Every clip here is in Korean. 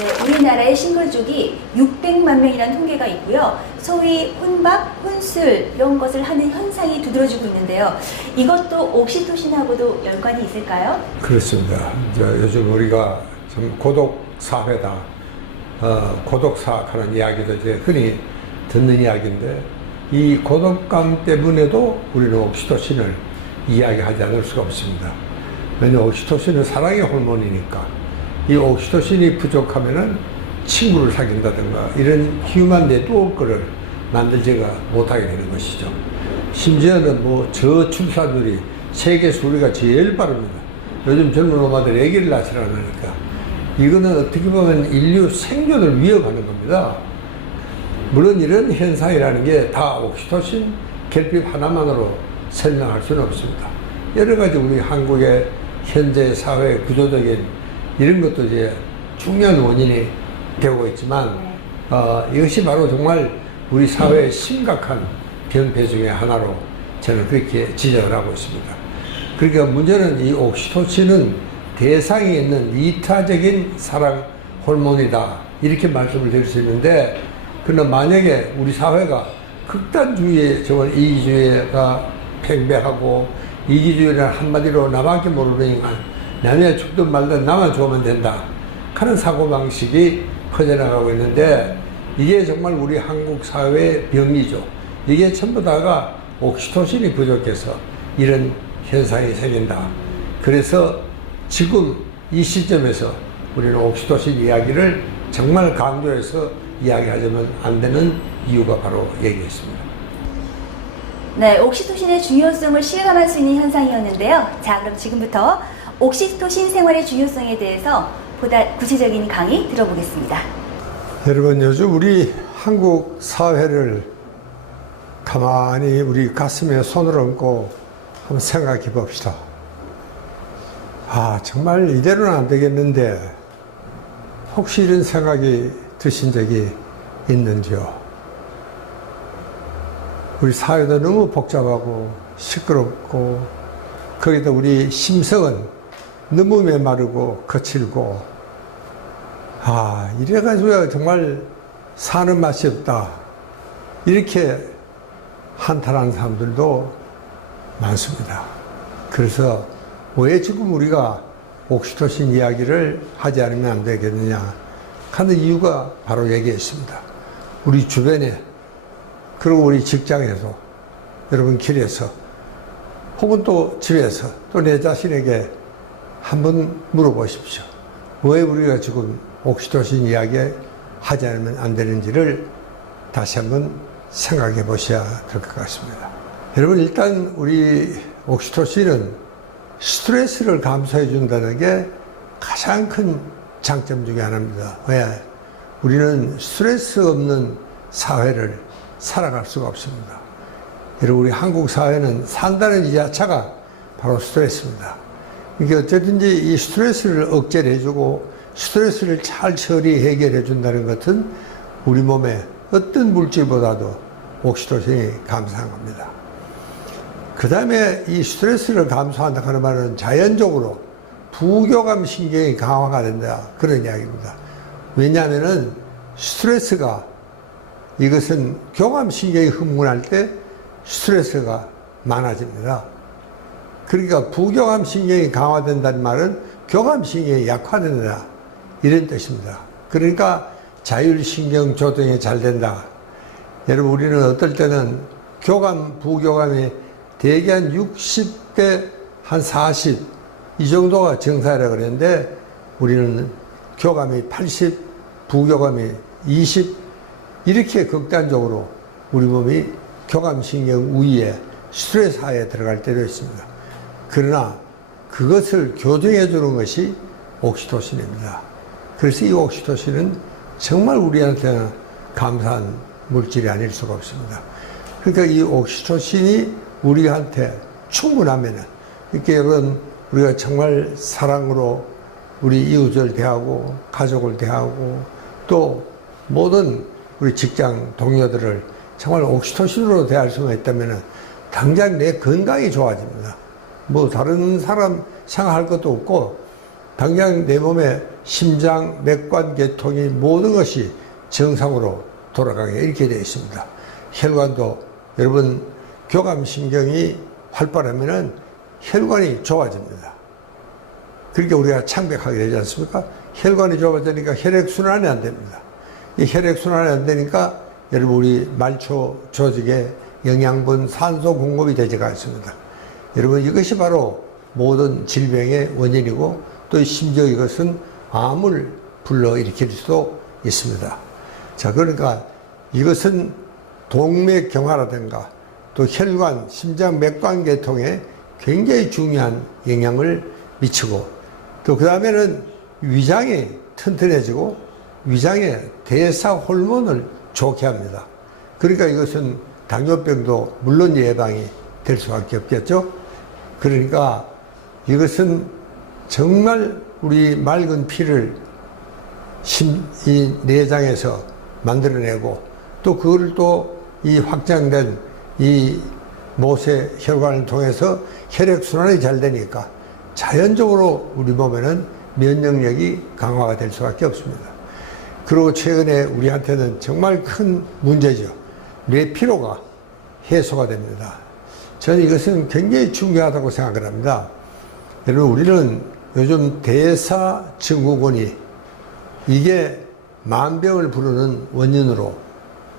네, 우리나라의 싱글족이 600만 명이라는 통계가 있고요. 소위 혼밥, 혼술 이런 것을 하는 현상이 두드러지고 있는데요. 이것도 옥시토신하고도 연관이 있을까요? 그렇습니다. 요즘 우리가 좀 고독 사회다, 고독사하는 이야기도 이제 흔히 듣는 이야기인데, 이 고독감 때문에도 우리는 옥시토신을 이야기하지 않을 수가 없습니다. 왜냐하면 옥시토신은 사랑의 호르몬이니까 이 옥시토신이 부족하면은 친구를 사귄다든가 이런 휴먼 네트워크를 만들지가 못하게 되는 것이죠. 심지어는 뭐 저출산율이 세계에서 우리가 제일 빠릅니다. 요즘 젊은 엄마들 아기를 낳으라고 하니까 이거는 어떻게 보면 인류 생존을 위협하는 겁니다. 물론 이런 현상이라는 게 다 옥시토신 결핍 하나만으로 설명할 수는 없습니다. 여러 가지 우리 한국의 현재 사회 구조적인 이런 것도 이제 중요한 원인이 되고 있지만, 이것이 바로 정말 우리 사회의 심각한 병폐 중에 하나로 저는 그렇게 지적을 하고 있습니다. 그러니까 문제는 이 옥시토신은 대상이 있는 이타적인 사랑 호르몬이다, 이렇게 말씀을 드릴 수 있는데, 그러나 만약에 우리 사회가 극단주의에 정말 이기주의가 팽배하고, 이기주의는 한마디로 나밖에 모르는 인간, 남의 죽든 말든 나만 좋으면 된다 하는 사고방식이 퍼져나가고 있는데, 이게 정말 우리 한국 사회의 병이죠. 이게 전부 다가 옥시토신이 부족해서 이런 현상이 생긴다. 그래서 지금 이 시점에서 우리는 옥시토신 이야기를 정말 강조해서 이야기하자면 안 되는 이유가 바로 여기있습니다. 네, 옥시토신의 중요성을 실감할 수 있는 현상이었는데요. 자, 그럼 지금부터 옥시토신 생활의 중요성에 대해서 보다 구체적인 강의 들어보겠습니다. 여러분, 요즘 우리 한국 사회를 가만히 우리 가슴에 손을 얹고 한번 생각해 봅시다. 정말 이대로는 안 되겠는데, 혹시 이런 생각이 드신 적이 있는지요? 우리 사회도 너무 복잡하고 시끄럽고, 거기다 우리 심성은 너무 메마르고 거칠고, 이래가지고 정말 사는 맛이 없다, 이렇게 한탄하는 사람들도 많습니다. 그래서 왜 지금 우리가 옥시토신 이야기를 하지 않으면 안 되겠느냐 하는 이유가 바로 여기에 있습니다. 우리 주변에, 그리고 우리 직장에서, 여러분 길에서, 혹은 또 집에서, 또 내 자신에게 한번 물어보십시오. 왜 우리가 지금 옥시토신 이야기 하지 않으면 안 되는지를 다시 한번 생각해 보셔야 될 것 같습니다. 여러분, 일단 우리 옥시토신은 스트레스를 감소해 준다는 게 가장 큰 장점 중에 하나입니다. 왜? 우리는 스트레스 없는 사회를 살아갈 수가 없습니다. 여러분, 우리 한국 사회는 산다는 이 자체가 바로 스트레스입니다. 그러니까 어쨌든지 이 스트레스를 억제를 해주고 스트레스를 잘 처리 해결해 준다는 것은 우리 몸에 어떤 물질보다도 옥시토신이 감소한 겁니다. 그 다음에 이 스트레스를 감소한다 하는 말은 자연적으로 부교감 신경이 강화가 된다, 그런 이야기입니다. 왜냐하면은 스트레스가, 이것은 교감 신경이 흥분할 때 스트레스가 많아집니다. 그러니까 부교감 신경이 강화된다는 말은 교감 신경이 약화된다, 이런 뜻입니다. 그러니까 자율신경 조정이 잘 된다. 여러분, 우리는 어떨 때는 교감, 부교감이 대개 한 60대 한 40, 이 정도가 정상이라고 그랬는데, 우리는 교감이 80, 부교감이 20, 이렇게 극단적으로 우리 몸이 교감신경 우위에, 스트레스 하에 들어갈 때도 있습니다. 그러나 그것을 교정해 주는 것이 옥시토신입니다. 그래서 이 옥시토신은 정말 우리한테는 감사한 물질이 아닐 수가 없습니다. 그러니까 이 옥시토신이 우리한테 충분하면은, 이렇게 여러분, 우리가 정말 사랑으로 우리 이웃을 대하고, 가족을 대하고, 또 모든 우리 직장 동료들을 정말 옥시토신으로 대할 수만 있다면은 당장 내 건강이 좋아집니다. 뭐 다른 사람 생각할 것도 없고, 당장 내 몸의 심장, 맥관, 계통이 모든 것이 정상으로 돌아가게 이렇게 되어 있습니다. 혈관도 여러분 교감신경이 활발하면은 혈관이 좁아집니다. 그러니까 우리가 창백하게 되지 않습니까? 혈관이 좁아지니까 혈액순환이 안 됩니다. 이 혈액순환이 안 되니까 여러분 우리 말초 조직에 영양분, 산소 공급이 되지가 않습니다. 여러분 이것이 바로 모든 질병의 원인이고 또 심지어 이것은 암을 불러일으킬 수도 있습니다. 자, 그러니까 이것은 동맥경화라든가 또 혈관, 심장, 맥관 계통에 굉장히 중요한 영향을 미치고 또 그 다음에는 위장이 튼튼해지고 위장의 대사 호르몬을 좋게 합니다. 그러니까 이것은 당뇨병도 물론 예방이 될 수밖에 없겠죠. 그러니까 이것은 정말 우리 맑은 피를 이 내장에서 만들어내고 또 그걸 또 이 확장된 이 모세 혈관을 통해서 혈액순환이 잘 되니까 자연적으로 우리 몸에는 면역력이 강화가 될 수밖에 없습니다. 그리고 최근에 우리한테는 정말 큰 문제죠. 뇌피로가 해소가 됩니다. 저는 이것은 굉장히 중요하다고 생각을 합니다. 여러분 우리는 요즘 대사증후군이 이게 만병을 부르는 원인으로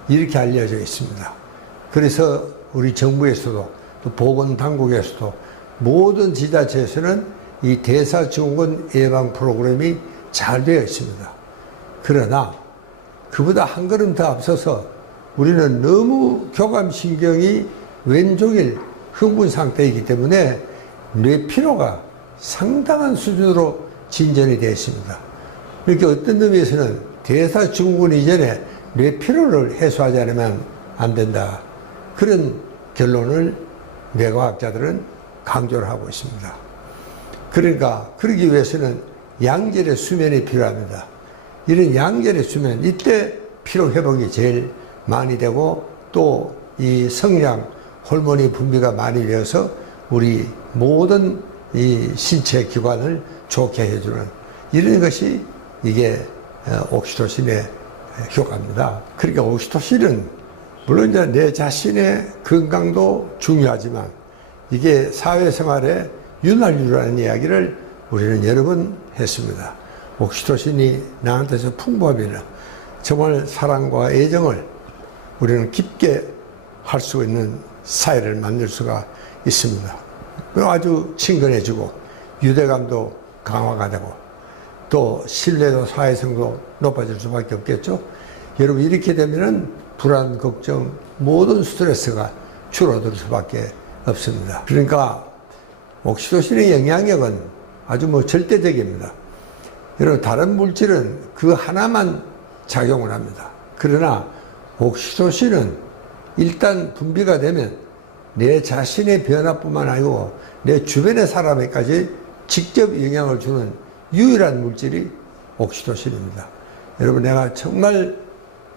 이렇게 알려져 있습니다. 그래서 우리 정부에서도 또 보건당국에서도 모든 지자체에서는 이 대사증후군 예방 프로그램이 잘 되어 있습니다. 그러나 그보다 한 걸음 더 앞서서 우리는 너무 교감신경이 왼종일 흥분 상태이기 때문에 뇌피로가 상당한 수준으로 진전이 되어 있습니다. 그러니까 어떤 의미에서는 대사증후군 이전에 뇌피로를 해소하지 않으면 안 된다. 그런 결론을 뇌과학자들은 강조를 하고 있습니다. 그러니까 그러기 위해서는 양질의 수면이 필요합니다. 이런 양질의 수면, 이때 피로 회복이 제일 많이 되고 또 이 성장 호르몬이 분비가 많이 되어서 우리 모든 이 신체 기관을 좋게 해주는 이런 것이 이게 옥시토신의 효과입니다. 그러니까 옥시토신은 물론 이제 내 자신의 건강도 중요하지만 이게 사회생활에 윤활유라는 이야기를 우리는 여러 번 했습니다. 옥시토신이 나한테서 풍부하면 정말 사랑과 애정을 우리는 깊게 할 수 있는 사회를 만들 수가 있습니다. 아주 친근해지고 유대감도 강화가 되고 또 신뢰도 사회성도 높아질 수밖에 없겠죠. 여러분 이렇게 되면은 불안, 걱정, 모든 스트레스가 줄어들 수밖에 없습니다. 그러니까 옥시토신의 영향력은 아주 절대적입니다. 여러분 다른 물질은 그 하나만 작용을 합니다. 그러나 옥시토신은 일단 분비가 되면 내 자신의 변화뿐만 아니고 내 주변의 사람에까지 직접 영향을 주는 유일한 물질이 옥시토신입니다. 여러분 내가 정말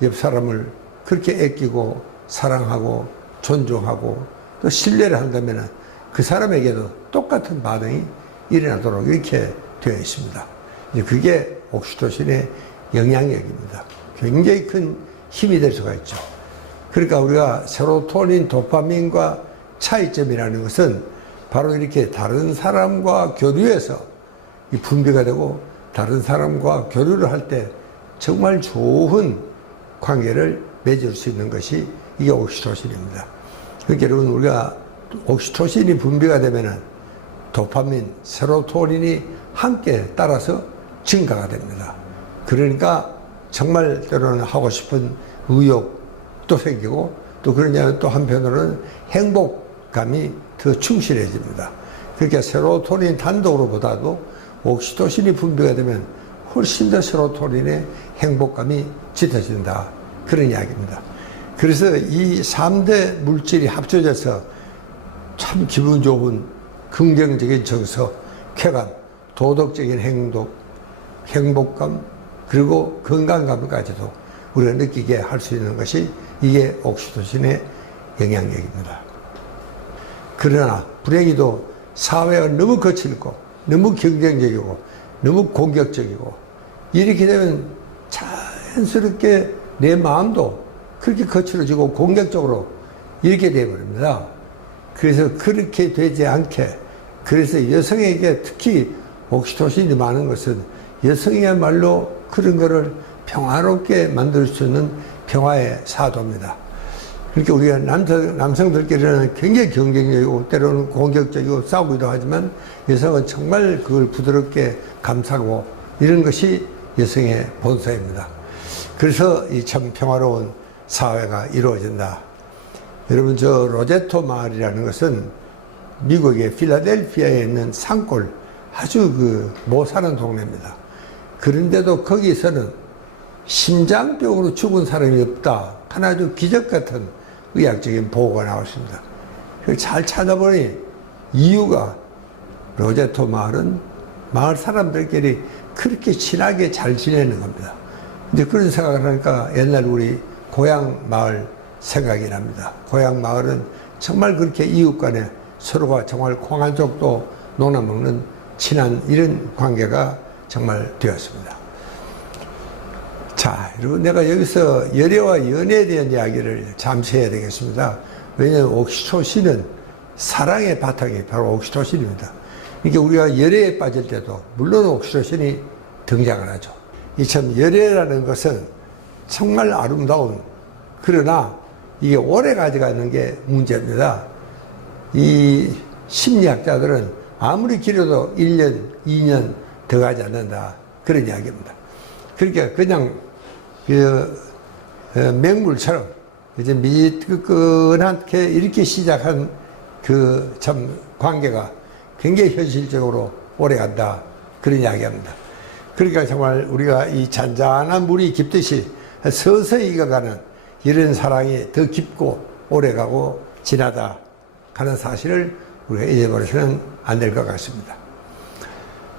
옆 사람을 그렇게 아끼고 사랑하고 존중하고 또 신뢰를 한다면 그 사람에게도 똑같은 반응이 일어나도록 이렇게 되어 있습니다. 그게 옥시토신의 영향력입니다. 굉장히 큰 힘이 될 수가 있죠. 그러니까 우리가 세로토닌, 도파민과 차이점이라는 것은 바로 이렇게 다른 사람과 교류해서 이 분비가 되고 다른 사람과 교류를 할 때 정말 좋은 관계를 맺을 수 있는 것이 이게 옥시토신입니다. 그러니까 여러분 우리가 옥시토신이 분비가 되면은 도파민, 세로토닌이 함께 따라서 증가가 됩니다. 그러니까 정말 때로는 하고 싶은 의욕도 생기고 또 그러냐면 또 한편으로는 행복감이 더 충실해집니다. 그러니까 세로토닌 단독으로보다도 옥시토신이 분비가 되면 훨씬 더 세로토닌의 행복감이 짙어진다. 그런 이야기입니다. 그래서 이 3대 물질이 합쳐져서 참 기분 좋은 긍정적인 정서, 쾌감, 도덕적인 행동, 행복감, 그리고 건강감까지도 우리가 느끼게 할 수 있는 것이 이게 옥시토신의 영향력입니다. 그러나 불행히도 사회가 너무 거칠고 너무 경쟁적이고 너무 공격적이고, 이렇게 되면 자연스럽게 내 마음도 그렇게 거칠어지고 공격적으로 이렇게 되어버립니다. 그래서 그렇게 되지 않게, 그래서 여성에게 특히 옥시토신이 많은 것은 여성이야말로 그런 거를 평화롭게 만들 수 있는 평화의 사도입니다. 그러니까 우리가 남성들끼리는 굉장히 경쟁적이고 때로는 공격적이고 싸우기도 하지만 여성은 정말 그걸 부드럽게 감싸고 이런 것이 여성의 본성입니다. 그래서 이 참 평화로운 사회가 이루어진다. 여러분, 저 로제토 마을이라는 것은 미국의 필라델피아에 있는 산골 아주 못 사는 동네입니다. 그런데도 거기서는 심장병으로 죽은 사람이 없다. 하나도 기적 같은 의학적인 보고가 나왔습니다. 잘 찾아보니 이유가 로제토 마을은 마을 사람들끼리 그렇게 친하게 잘 지내는 겁니다. 근데 그런 생각을 하니까 옛날 우리 고향 마을 생각이 납니다. 고향 마을은 정말 그렇게 이웃 간에 서로가 정말 콩 한 쪽도 논아먹는 친한 이런 관계가 정말 되었습니다. 자, 여러분, 내가 여기서 열애와 연애에 대한 이야기를 잠시 해야 되겠습니다. 왜냐하면 옥시토신은 사랑의 바탕이 바로 옥시토신입니다. 그러니까 우리가 열애에 빠질 때도 물론 옥시토신이 등장을 하죠. 이 참 열애라는 것은 정말 아름다운, 그러나 이게 오래 가져가는 게 문제입니다. 이 심리학자들은 아무리 길어도 1년, 2년 더 가지 않는다. 그런 이야기입니다. 그러니까 그냥 맹물처럼 이제 미끈하게 이렇게 시작한 그 참 관계가 굉장히 현실적으로 오래 간다. 그런 이야기합니다. 그러니까 정말 우리가 이 잔잔한 물이 깊듯이 서서히 익어가는 이런 사랑이 더 깊고 오래가고 진하다 하는 사실을 우리가 잊어버려서는 안 될 것 같습니다.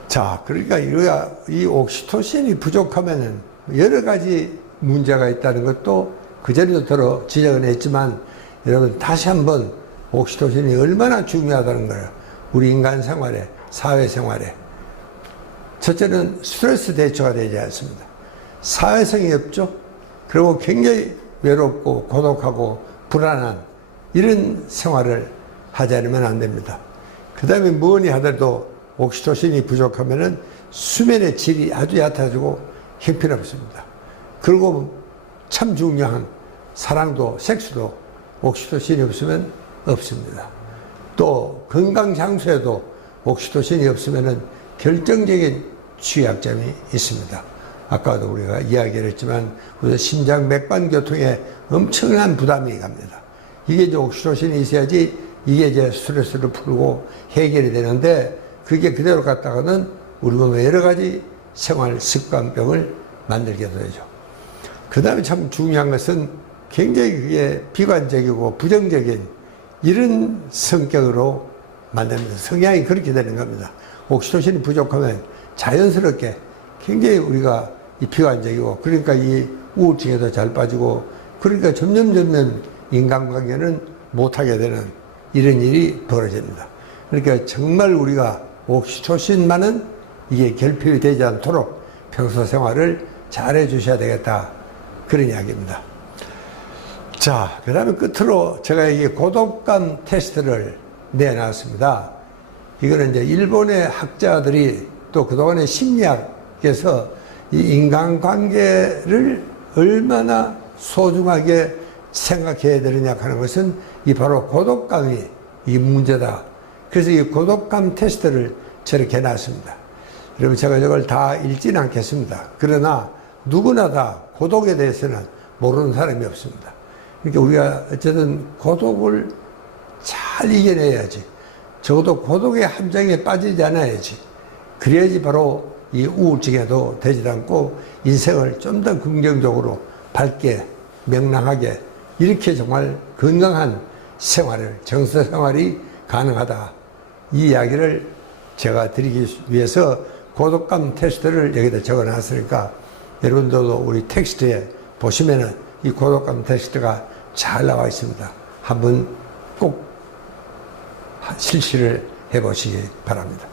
자, 그러니까 우리가 이 옥시토신이 부족하면은 여러 가지 문제가 있다는 것도 그전에도 들어 지적은 했지만 여러분 다시 한번 옥시토신이 얼마나 중요하다는 걸 우리 인간 생활에, 사회 생활에, 첫째는 스트레스 대처가 되지 않습니다. 사회성이 없죠. 그리고 굉장히 외롭고 고독하고 불안한 이런 생활을 하지 않으면 안 됩니다. 그 다음에 뭐니 하더라도 옥시토신이 부족하면은 수면의 질이 아주 얕아지고 형편없습니다. 그리고 참 중요한 사랑도 섹스도 옥시토신이 없으면 없습니다. 또 건강 장소에도 옥시토신이 없으면은 결정적인 취약점이 있습니다. 아까도 우리가 이야기를 했지만 우선 심장 맥반 교통에 엄청난 부담이 갑니다. 이게 이제 옥시토신이 있어야지 이게 이제 스트레스를 풀고 해결이 되는데 그게 그대로 갔다가는 우리 몸에 여러 가지 생활 습관병을 만들게 되죠. 그 다음에 참 중요한 것은 굉장히 그게 비관적이고 부정적인 이런 성격으로 만듭니다. 성향이 그렇게 되는 겁니다. 옥시토신이 부족하면 자연스럽게 굉장히 우리가 이 비관적이고 그러니까 이 우울증에도 잘 빠지고 그러니까 점점 인간관계는 못하게 되는 이런 일이 벌어집니다. 그러니까 정말 우리가 옥시토신만은 이게 결핍이 되지 않도록 평소 생활을 잘 해주셔야 되겠다. 그런 이야기입니다. 자, 그 다음에 끝으로 제가 이 고독감 테스트를 내놨습니다. 이거는 이제 일본의 학자들이 또 그동안의 심리학에서 이 인간관계를 얼마나 소중하게 생각해야 되느냐 하는 것은 이 바로 고독감이 이 문제다. 그래서 이 고독감 테스트를 저렇게 해놨습니다. 여러분, 제가 이걸 다 읽지는 않겠습니다. 그러나 누구나 다 고독에 대해서는 모르는 사람이 없습니다. 그러니까 우리가 어쨌든 고독을 잘 이겨내야지. 적어도 고독의 함정에 빠지지 않아야지. 그래야지 바로 이 우울증에도 되지 않고 인생을 좀 더 긍정적으로 밝게 명랑하게 이렇게 정말 건강한 생활을, 정서 생활이 가능하다. 이 이야기를 제가 드리기 위해서 고독감 테스트를 여기다 적어 놨으니까 여러분들도 우리 텍스트에 보시면은 이 고독감 테스트가 잘 나와 있습니다. 한번 꼭 실시를 해 보시기 바랍니다.